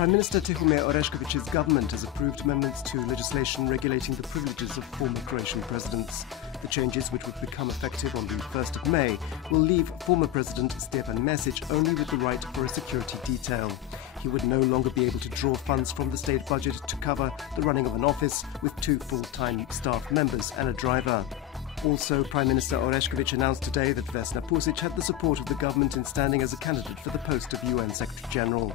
Prime Minister Tihomir Orešković's government has approved amendments to legislation regulating the privileges of former Croatian presidents. The changes, which would become effective on the 1st of May, will leave former President Stjepan Mesić only with the right for a security detail. He would no longer be able to draw funds from the state budget to cover the running of an office with 2 full-time staff members and a driver. Also, Prime Minister Orešković announced today that Vesna Pusic had the support of the government in standing as a candidate for the post of UN Secretary-General.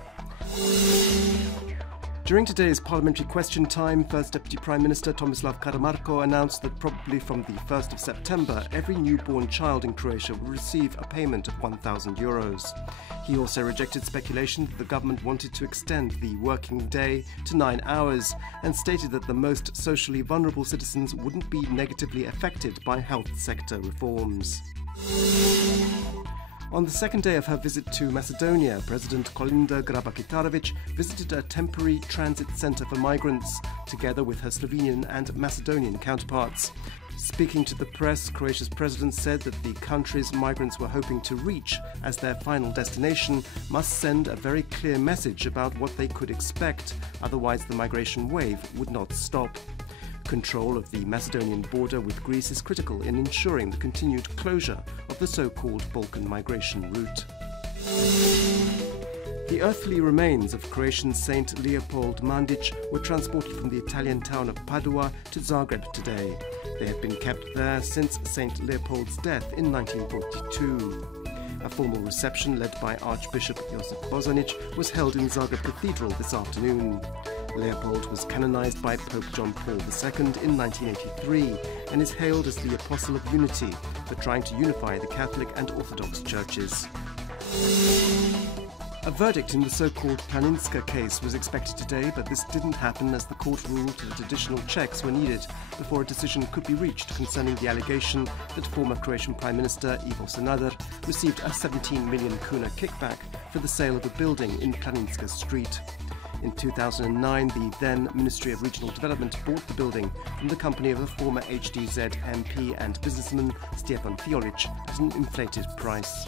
During today's parliamentary question time, First Deputy Prime Minister Tomislav Karamarko announced that probably from the 1st of September, every newborn child in Croatia will receive a payment of €1,000. He also rejected speculation that the government wanted to extend the working day to 9 hours and stated that the most socially vulnerable citizens wouldn't be negatively affected by health sector reforms. On the second day of her visit to Macedonia, President Kolinda Grabar-Kitarović visited a temporary transit centre for migrants, together with her Slovenian and Macedonian counterparts. Speaking to the press, Croatia's president said that the countries migrants were hoping to reach as their final destination must send a very clear message about what they could expect, otherwise the migration wave would not stop. Control of the Macedonian border with Greece is critical in ensuring the continued closure of the so-called Balkan migration route. The earthly remains of Croatian Saint Leopold Mandić were transported from the Italian town of Padua to Zagreb today. They have been kept there since Saint Leopold's death in 1942. A formal reception led by Archbishop Josip Bozanić was held in Zagreb Cathedral this afternoon. Leopold was canonized by Pope John Paul II in 1983 and is hailed as the Apostle of Unity for trying to unify the Catholic and Orthodox churches. A verdict in the so-called Planinska case was expected today, but this didn't happen as the court ruled that additional checks were needed before a decision could be reached concerning the allegation that former Croatian Prime Minister Ivo Sanader received a 17 million kuna kickback for the sale of a building in Planinska Street. In 2009, the then Ministry of Regional Development bought the building from the company of a former HDZ MP and businessman Stjepan Fiolic at an inflated price.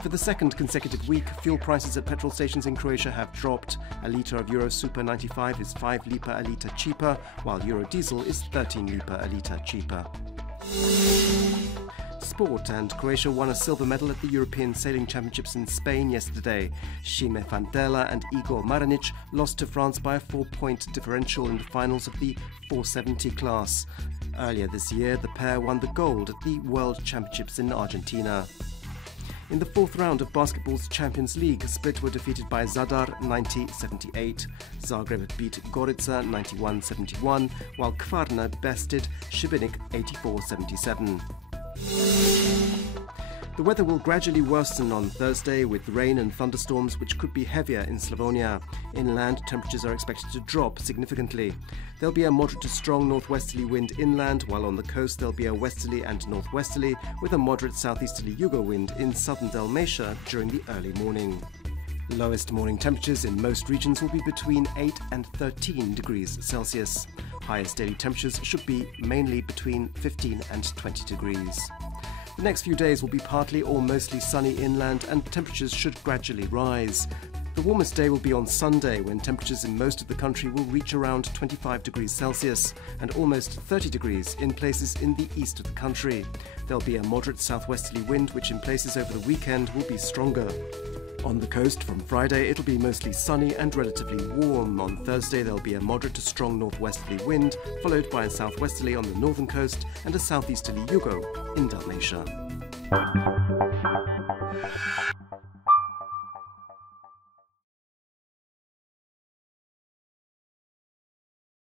For the second consecutive week, fuel prices at petrol stations in Croatia have dropped. A litre of Euro Super 95 is 5 lipa a litre cheaper, while Euro Diesel is 13 lipa a litre cheaper. Sport, and Croatia won a silver medal at the European Sailing Championships in Spain yesterday. Šime Fantela and Igor Maranic lost to France by a 4-point differential in the finals of the 470 class. Earlier this year, the pair won the gold at the World Championships in Argentina. In the fourth round of basketball's Champions League, Split were defeated by Zadar 90-78. Zagreb beat Gorica 91-71, while Kvarna bested Šibenik 84-77. The weather will gradually worsen on Thursday with rain and thunderstorms which could be heavier in Slavonia. Inland, temperatures are expected to drop significantly. There'll be a moderate to strong northwesterly wind inland, while on the coast there'll be a westerly and northwesterly with a moderate southeasterly yugo wind in southern Dalmatia during the early morning. Lowest morning temperatures in most regions will be between 8 and 13 degrees Celsius. Highest daily temperatures should be mainly between 15 and 20 degrees. The next few days will be partly or mostly sunny inland and temperatures should gradually rise. The warmest day will be on Sunday, when temperatures in most of the country will reach around 25 degrees Celsius and almost 30 degrees in places in the east of the country. There'll be a moderate southwesterly wind which in places over the weekend will be stronger. On the coast from Friday it'll be mostly sunny and relatively warm. On Thursday there'll be a moderate to strong northwesterly wind, followed by a southwesterly on the northern coast and a southeasterly yugo in Dalmatia.